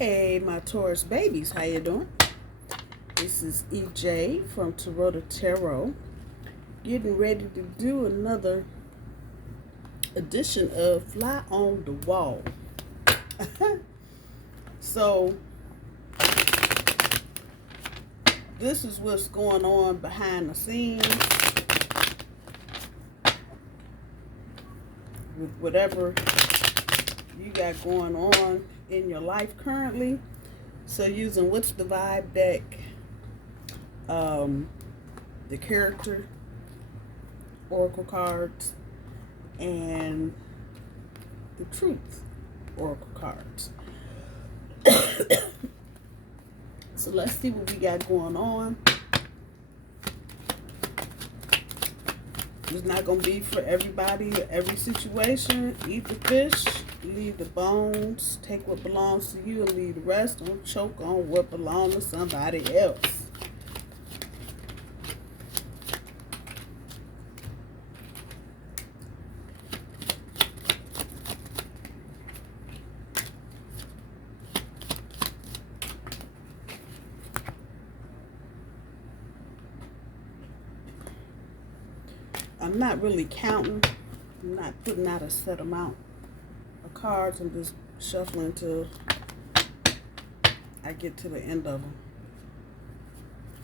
Hey, my Taurus babies, how you doing? This is EJ from Taurota Tarot, getting ready to do another edition of Fly on the Wall. So, this is what's going on behind the scenes with whatever you got going on in your life currently. So using What's the Vibe deck, the character oracle cards, and the truth oracle cards. So let's see what we got going on. It's not going to be for everybody or every situation. Eat the fish, leave the bones, take what belongs to you and leave the rest. Don't choke on what belongs to somebody else. I'm not really counting. I'm not putting out a set amount of cards. I'm just shuffling till I get to the end of them.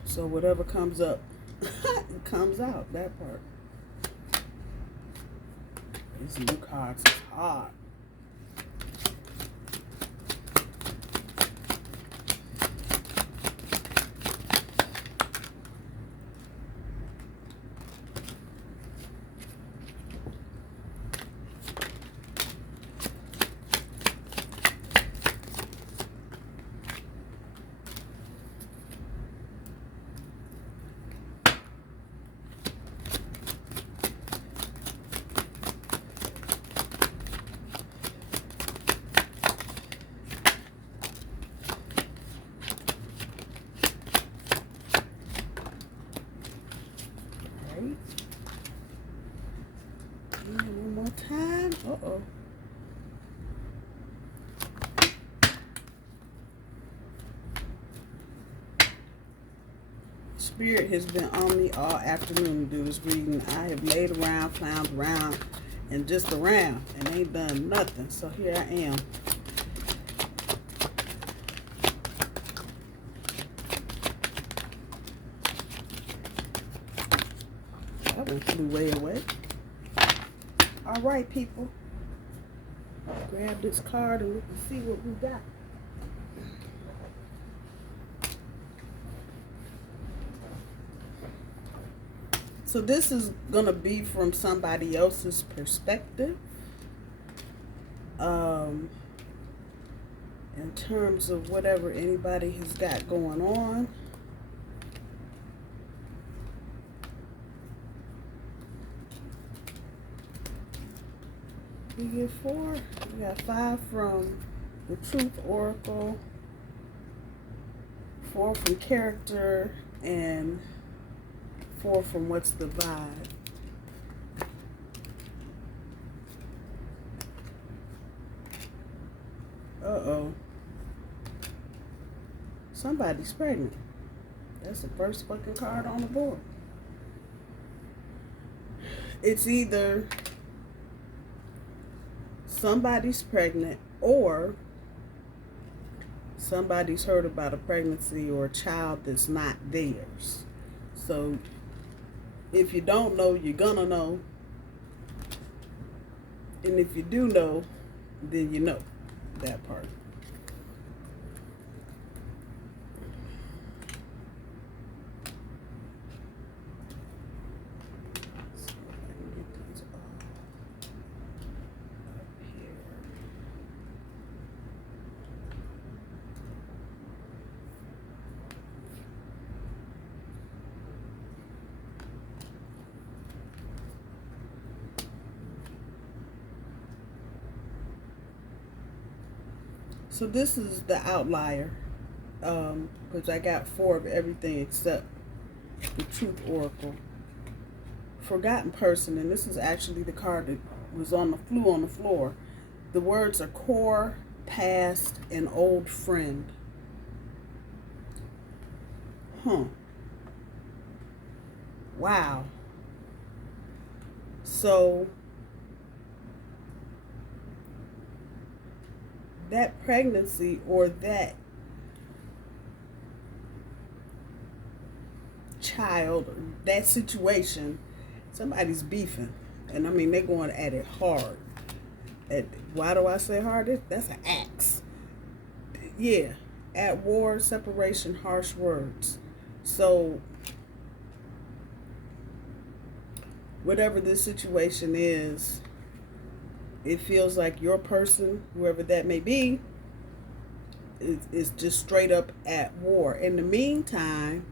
So whatever comes up, it comes out. That part. These new cards is hard. One more time. Uh-oh. Spirit has been on me all afternoon to do this reading. I have laid around, clowned around, and just around, and ain't done nothing. So here I am. That one flew way away. All right, people. Grab this card and we can see what we got. So this is going to be from somebody else's perspective. In terms of whatever anybody has got going on. We get 4. We got 5 from the Truth Oracle, 4 from Character, and 4 from What's the Vibe. Uh-oh. Somebody's pregnant. That's the first fucking card on the board. It's either somebody's pregnant or somebody's heard about a pregnancy or a child that's not theirs. So if you don't know, you're gonna know. And if you do know, then you know that part. So this is the outlier, because I got 4 of everything except the Truth Oracle. Forgotten Person, and this is actually the card that was flew on the floor. The words are core, past an old friend. Wow. So that pregnancy or that child, that situation, somebody's beefing. And I mean, they're going at it hard. Why do I say hard? That's an axe. Yeah. At war, separation, harsh words. So, whatever this situation is, it feels like your person, whoever that may be, is just straight up at war. In the meantime,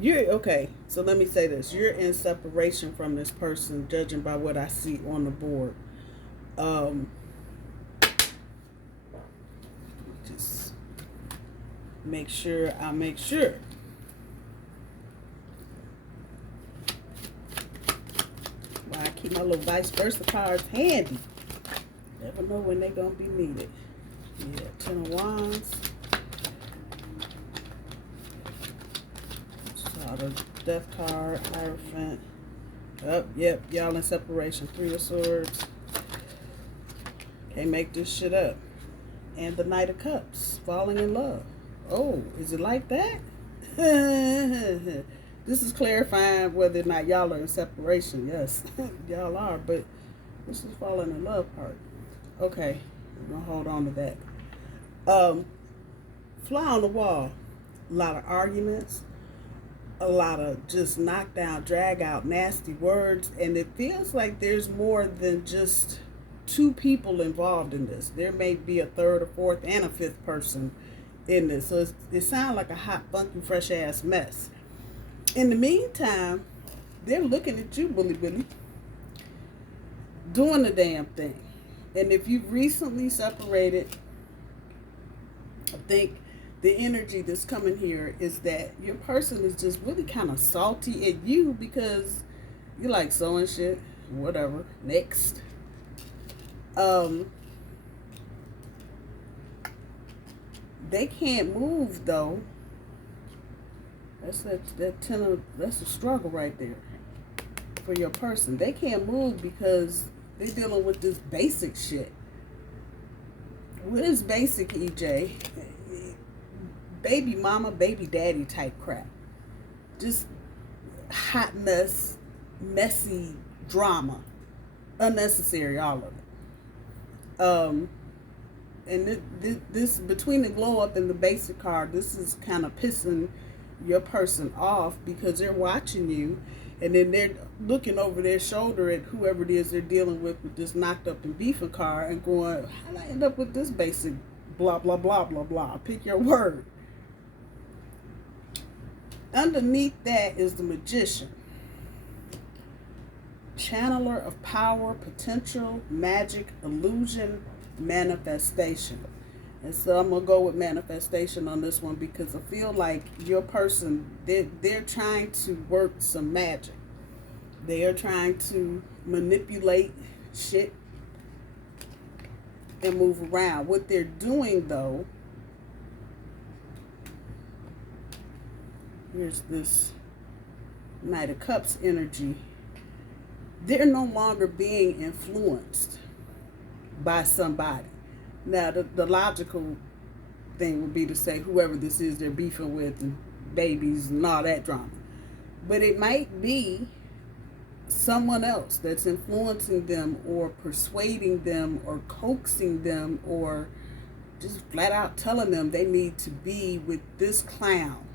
okay, so let me say this. You're in separation from this person, judging by what I see on the board. Just make sure. Well, I keep my little vice versa cards handy. Never know when they're going to be needed. Yeah, 10 of Wands. Saw the Death card, Hierophant. Yep, y'all in separation. 3 of Swords. Can't make this shit up. And the Knight of Cups, falling in love. Oh, is it like that? This is clarifying whether or not y'all are in separation. Yes, y'all are, but this is falling in love part. Okay, we're going to hold on to that. Fly on the wall. A lot of arguments. A lot of just knock down, drag out, nasty words. And it feels like there's more than just 2 people involved in this. There may be a 3rd, a 4th, and a 5th person in this. So it sounds like a hot, funky, fresh ass mess. In the meantime, they're looking at you, Willy Willy, doing the damn thing. And if you've recently separated, I think the energy that's coming here is that your person is just really kind of salty at you because you like sewing shit, whatever. Next. They can't move though. That's that's a struggle right there for your person. They can't move because they're dealing with this basic shit. What is basic, EJ? Baby mama, baby daddy type crap. Just hot mess, messy drama. Unnecessary, all of it. And this between the glow up and the basic card, this is kind of pissing your person off because they're watching you and then they're looking over their shoulder at whoever it is they're dealing with this knocked up and beefing card and going, how did I end up with this basic blah, blah, blah, blah, blah. Pick your word. Underneath that is the Magician. Channeler of power, potential, magic, illusion, manifestation. And so I'm going to go with manifestation on this one because I feel like your person, they're trying to work some magic. They are trying to manipulate shit and move around. What they're doing though, here's this Knight of Cups energy. They're no longer being influenced by somebody. Now, the logical thing would be to say whoever this is they're beefing with and babies and all that drama. But it might be someone else that's influencing them or persuading them or coaxing them or just flat out telling them they need to be with this clown.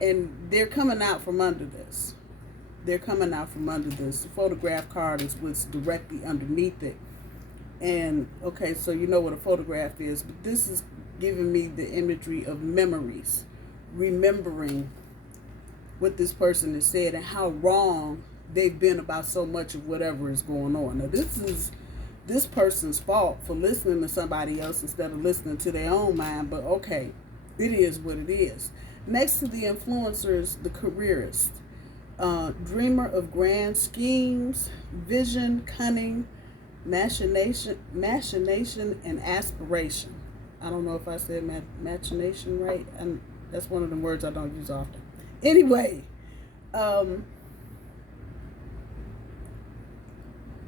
And they're coming out from under this. They're coming out from under this. The photograph card is what's directly underneath it. And, okay, so you know what a photograph is, but this is giving me the imagery of memories, remembering what this person has said and how wrong they've been about so much of whatever is going on. Now, this is this person's fault for listening to somebody else instead of listening to their own mind, but okay, it is what it is. Next to the influencers, the careerist, dreamer of grand schemes, vision, cunning, machination and aspiration. I don't know if I said machination right, and that's one of the words I don't use often. Anyway,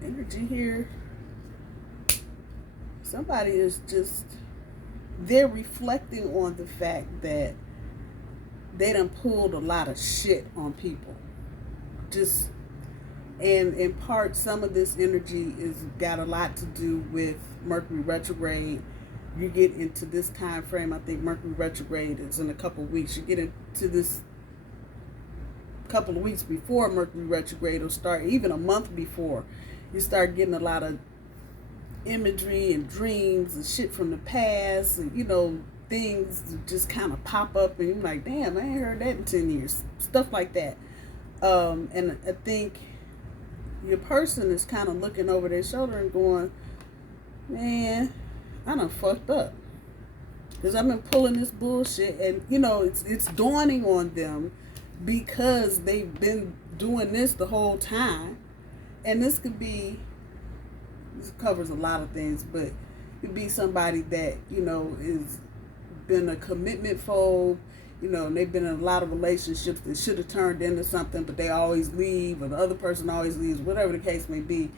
energy here. Somebody is just, they're reflecting on the fact that they done pulled a lot of shit on people. Just, and in part, some of this energy is got a lot to do with Mercury retrograde. You get into this time frame, I think Mercury retrograde is in a couple of weeks. You get into this couple of weeks before Mercury retrograde will start, even a month before, you start getting a lot of imagery and dreams and shit from the past, and you know, things just kind of pop up and you're like, damn, I ain't heard that in 10 years. Stuff like that. And I think your person is kind of looking over their shoulder and going, man, I done fucked up. Because I've been pulling this bullshit, and you know, it's dawning on them because they've been doing this the whole time. And this covers a lot of things, but it could be somebody that, you know, is been a commitment phobe, you know, and they've been in a lot of relationships that should have turned into something, but they always leave, or the other person always leaves, whatever the case may be.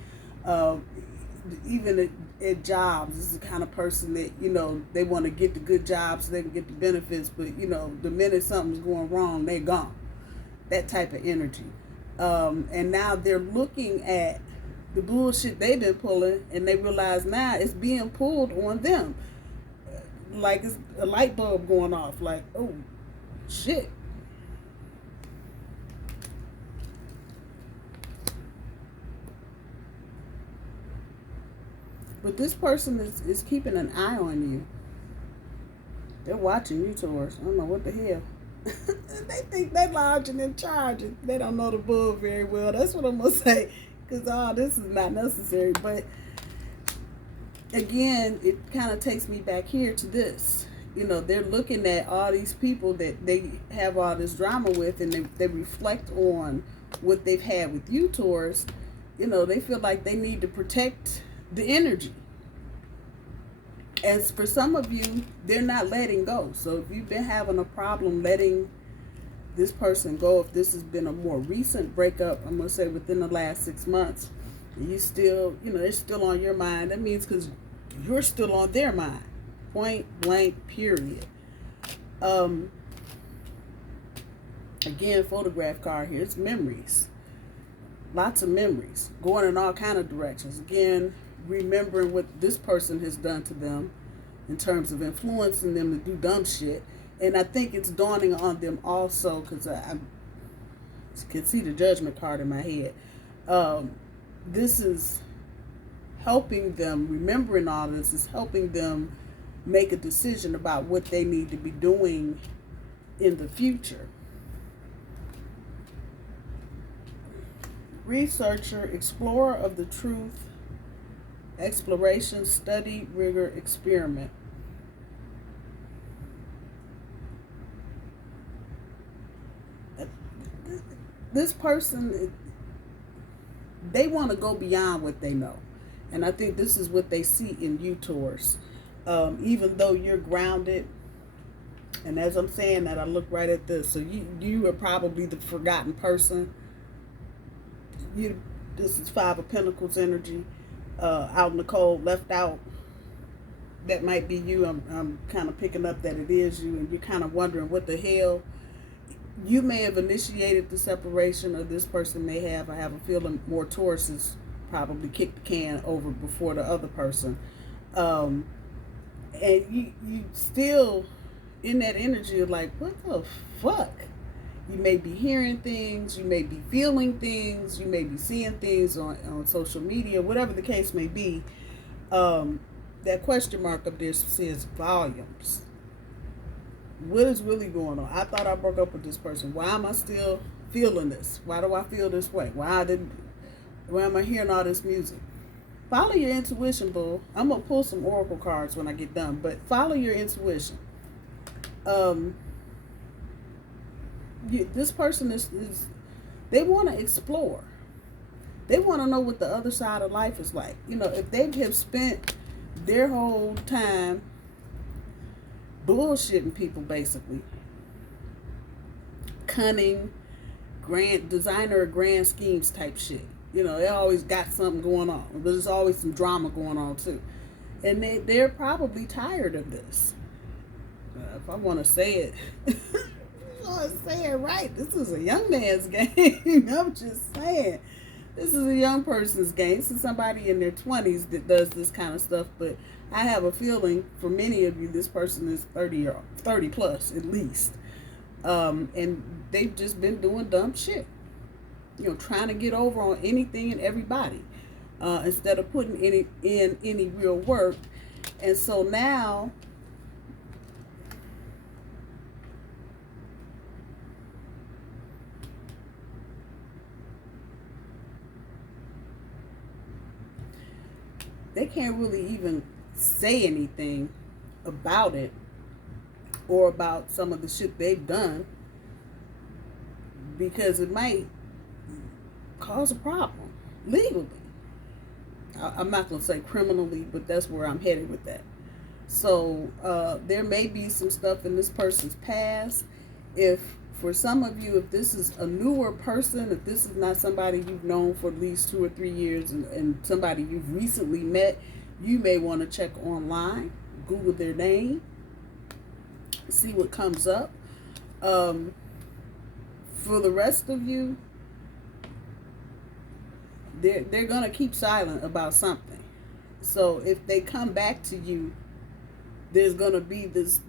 Even at jobs, this is the kind of person that, you know, they want to get the good jobs so they can get the benefits, but, you know, the minute something's going wrong, they're gone. That type of energy. And now they're looking at the bullshit they've been pulling, and they realize now it's being pulled on them. Like it's a light bulb going off. Like, oh, shit. But this person is keeping an eye on you. They're watching you, Taurus. I don't know what the hell. They think they're large and in charge, and they don't know the bull very well. That's what I'm going to say. Because this is not necessary. But again, it kind of takes me back here to this. You know, they're looking at all these people that they have all this drama with, and they reflect on what they've had with you, Taurus. You know, they feel like they need to protect the energy. As for some of you, they're not letting go. So if you've been having a problem letting this person go, if this has been a more recent breakup, I'm going to say within the last 6 months, you still, you know, it's still on your mind. That means because you're still on their mind. Point blank, period. Again, photograph card here. It's memories. Lots of memories. Going in all kind of directions. Again, remembering what this person has done to them in terms of influencing them to do dumb shit. And I think it's dawning on them also, because I can see the judgment card in my head. This is helping them, remembering all this is helping them make a decision about what they need to be doing in the future. Researcher, explorer of the truth, exploration, study, rigor, experiment. This person, they want to go beyond what they know. And I think this is what they see in you, Taurus. Even though you're grounded, and as I'm saying that, I look right at this. So you are probably the forgotten person. This is Five of Pentacles energy. Out in the cold, left out. That might be you. I'm kind of picking up that it is you, and you're kind of wondering what the hell. You may have initiated the separation, or this person may have. I have a feeling more Tauruses probably kicked the can over before the other person. And you still in that energy of like, what the fuck? You may be hearing things, you may be feeling things, you may be seeing things on social media, whatever the case may be. That question mark up there says volumes. What is really going on? I thought I broke up with this person. Why am I still feeling this? Why do I feel this way? Why am I hearing all this music? Follow your intuition, boo. I'm going to pull some oracle cards when I get done, but follow your intuition. This person is they want to explore. They want to know what the other side of life is like. You know, if they have spent their whole time bullshitting people, basically, cunning, grand designer, grand schemes type shit. You know, they always got something going on. But there's always some drama going on too. And they're probably tired of this. If I want to say it, I want to say it right. This is a young man's game. I'm just saying. This is a young person's game. This is somebody in their 20s that does this kind of stuff. But I have a feeling for many of you, this person is 30 or 30 plus at least. And they've just been doing dumb shit. You know, trying to get over on anything and everybody. Instead of putting in any real work. And so now they can't really even say anything about it or about some of the shit they've done, because it might cause a problem legally. I'm not going to say criminally, but that's where I'm headed with that. So there may be some stuff in this person's past. If for some of you, if this is a newer person, if this is not somebody you've known for at least 2 or 3 years and somebody you've recently met, you may want to check online, Google their name, see what comes up. For the rest of you, they're going to keep silent about something. So if they come back to you, there's going to be this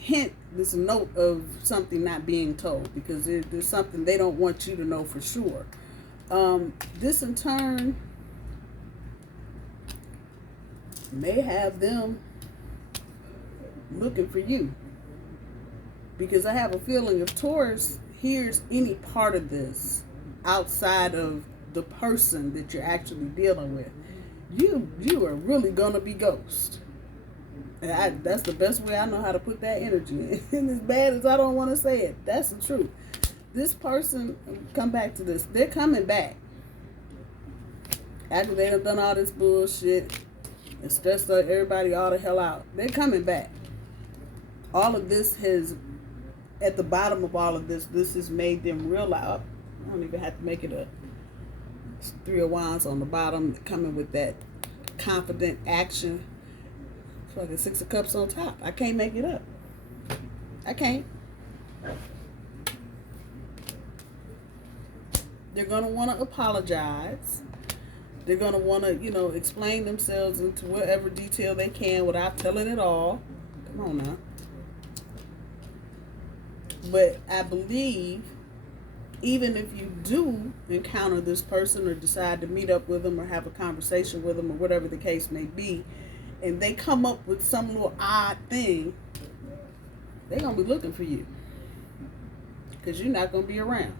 hint, this note of something not being told, because there's something they don't want you to know for sure. This in turn may have them looking for you, because I have a feeling if Taurus hears any part of this outside of the person that you're actually dealing with, you are really gonna be ghost. And that's the best way I know how to put that energy in. And as bad as I don't want to say it, that's the truth. This person, come back to this, they're coming back after they have done all this bullshit and stressed everybody all the hell out. They're coming back. All of this has, at the bottom of all of this has made them realize, I don't even have to make it a 3 of Wands on the bottom, coming with that confident action. Fucking 6 of Cups on top. I can't make it up. I can't. They're going to want to apologize. They're going to want to, you know, explain themselves into whatever detail they can without telling it all. Come on now. But I believe even if you do encounter this person or decide to meet up with them or have a conversation with them or whatever the case may be, and they come up with some little odd thing, they're going to be looking for you, because you're not going to be around.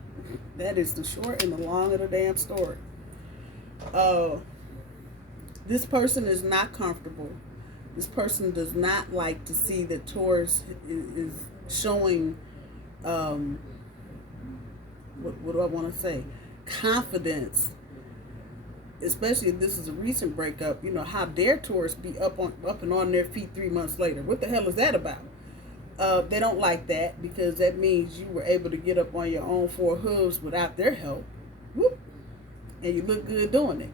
That is the short and the long of the damn story. This person is not comfortable. This person does not like to see that Taurus is showing, what do I want to say? Confidence. Especially if this is a recent breakup. You know, how dare Taurus be up and on their feet 3 months later? What the hell is that about? They don't like that, because that means you were able to get up on your own 4 hooves without their help. Whoop. And you look good doing it.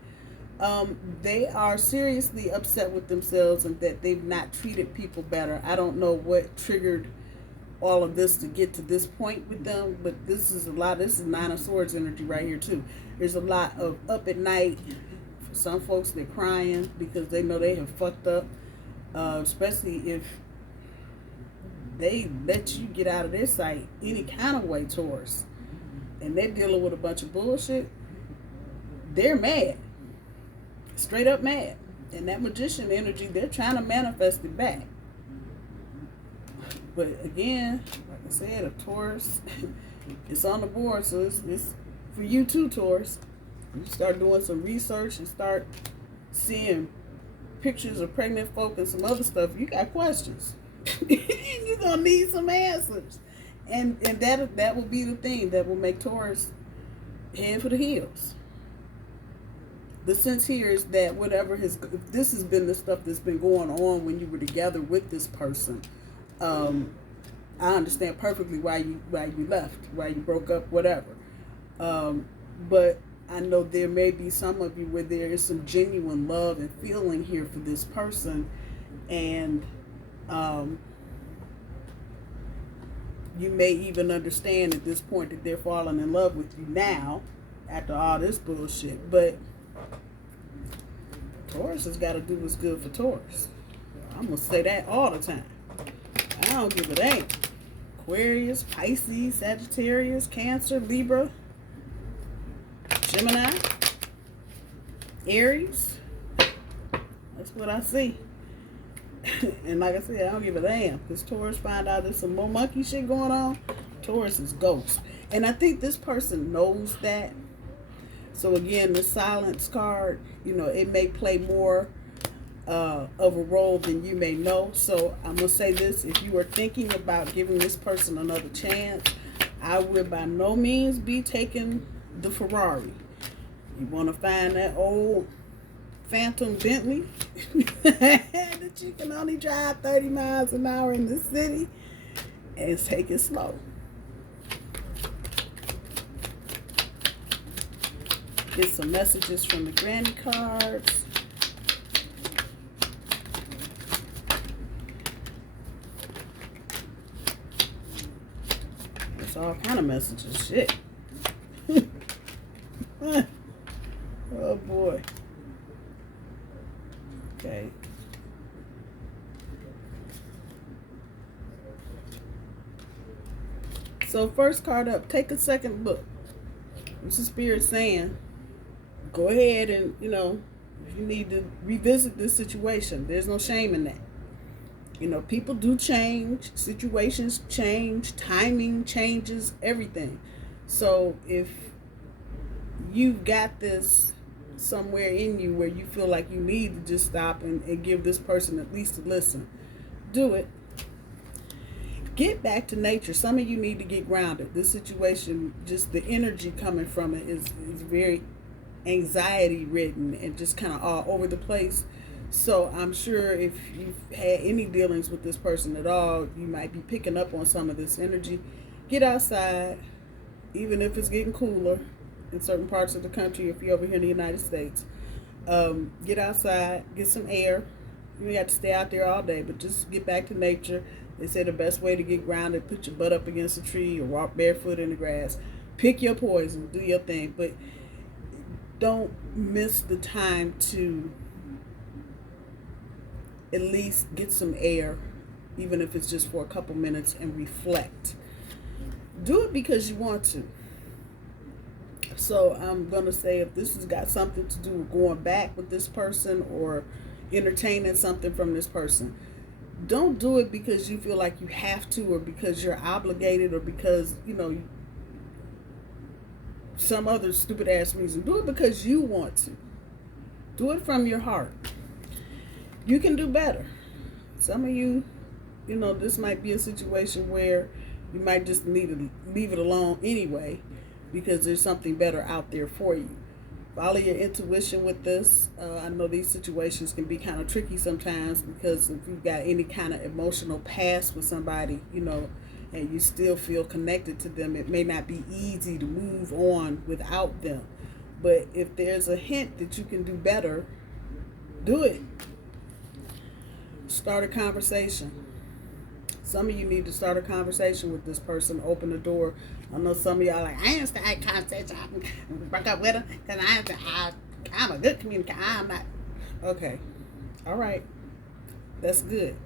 They are seriously upset with themselves and that they've not treated people better. I don't know what triggered all of this to get to this point with them, but this is 9 of Swords energy right here too. There's a lot of up at night. For some folks, they're crying because they know they have fucked up, especially if they let you get out of their sight any kind of way, Taurus, and they're dealing with a bunch of bullshit. They're mad, straight up mad. And that Magician energy, they're trying to manifest it back. But again, like I said, a Taurus, it's on the board, so it's for you too, Taurus. You start doing some research and start seeing pictures of pregnant folk and some other stuff, you got questions. You're going to need some answers. And that will be the thing that will make Taurus head for the hills. The sense here is that whatever if this has been the stuff that's been going on when you were together with this person, I understand perfectly why you left, why you broke up, whatever. But I know there may be some of you where there is some genuine love and feeling here for this person, and you may even understand at this point that they're falling in love with you now after all this bullshit. But Taurus has got to do what's good for Taurus. I'm going to say that all the time. I don't give a damn. Aquarius, Pisces, Sagittarius, Cancer, Libra, Gemini, Aries. That's what I see. And like I said, I don't give a damn. Because Taurus find out there's some more monkey shit going on. Taurus is ghost. And I think this person knows that. So again, the silence card, you know, it may play more of a role than you may know. So I'm going to say this. If you are thinking about giving this person another chance, I would by no means be taking the Ferrari. You want to find that old Phantom Bentley that you can only drive 30 miles an hour in the city, and take it slow. Get some messages from the granny cards. There's all kind of messages. Shit. Oh boy. Okay. So first card up, take a second look. What's the Spirit saying? Go ahead and, you know, if you need to revisit this situation, there's no shame in that. You know, people do change, situations change, timing changes, everything. So if you've got this somewhere in you where you feel like you need to just stop and give this person at least a listen, do it. Get back to nature. Some of you need to get grounded. This situation, just the energy coming from it is very anxiety ridden and just kind of all over the place. So I'm sure if you've had any dealings with this person at all, you might be picking up on some of this energy. Get outside, even if it's getting cooler in certain parts of the country. If you're over here in the United States, get outside, get some air. You don't have to stay out there all day, but just get back to nature. They say the best way to get grounded, put your butt up against a tree or walk barefoot in the grass. Pick your poison, do your thing, but don't miss the time to at least get some air, even if it's just for a couple minutes, and reflect. Do it because you want to. So I'm going to say, if this has got something to do with going back with this person or entertaining something from this person, don't do it because you feel like you have to, or because you're obligated, or because, you know, some other stupid ass reason. Do it because you want to. Do it from your heart. You can do better. Some of you, you know, this might be a situation where you might just need to leave it alone anyway, because there's something better out there for you. Follow your intuition with this. I know these situations can be kind of tricky sometimes, because if you've got any kind of emotional past with somebody, you know, and you still feel connected to them, it may not be easy to move on without them. But if there's a hint that you can do better, do it. Start a conversation. Some of you need to start a conversation with this person. Open the door. I know some of y'all like, I ain't start a conversation. I broke up with her because I'm a good communicator. I'm not. Okay. All right. That's good.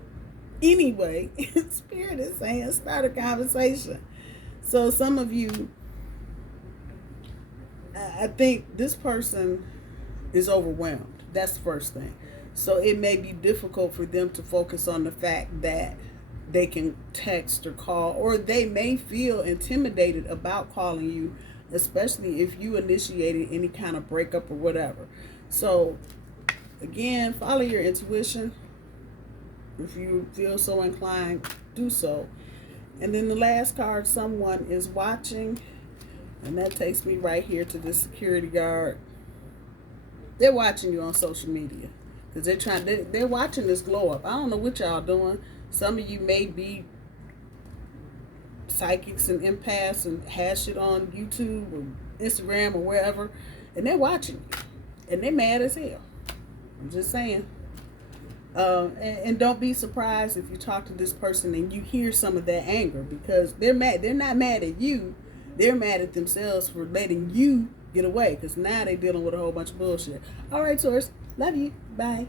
Anyway, Spirit is saying start a conversation. So some of you, I think this person is overwhelmed. That's the first thing. So it may be difficult for them to focus on the fact that they can text or call, or they may feel intimidated about calling you, especially if you initiated any kind of breakup or whatever. So again, follow your intuition. If you feel so inclined, do so. And then the last card, someone is watching, and that takes me right here to the security guard. They're watching you on social media because they're watching this glow up. I don't know what y'all doing. Some of you may be psychics and empaths and hash it on YouTube or Instagram or wherever, and they're watching you, and they're mad as hell. I'm just saying. And don't be surprised if you talk to this person and you hear some of that anger, because they're mad. They're not mad at you. They're mad at themselves for letting you get away, because now they're dealing with a whole bunch of bullshit. All right, Taurus. Love you. Bye.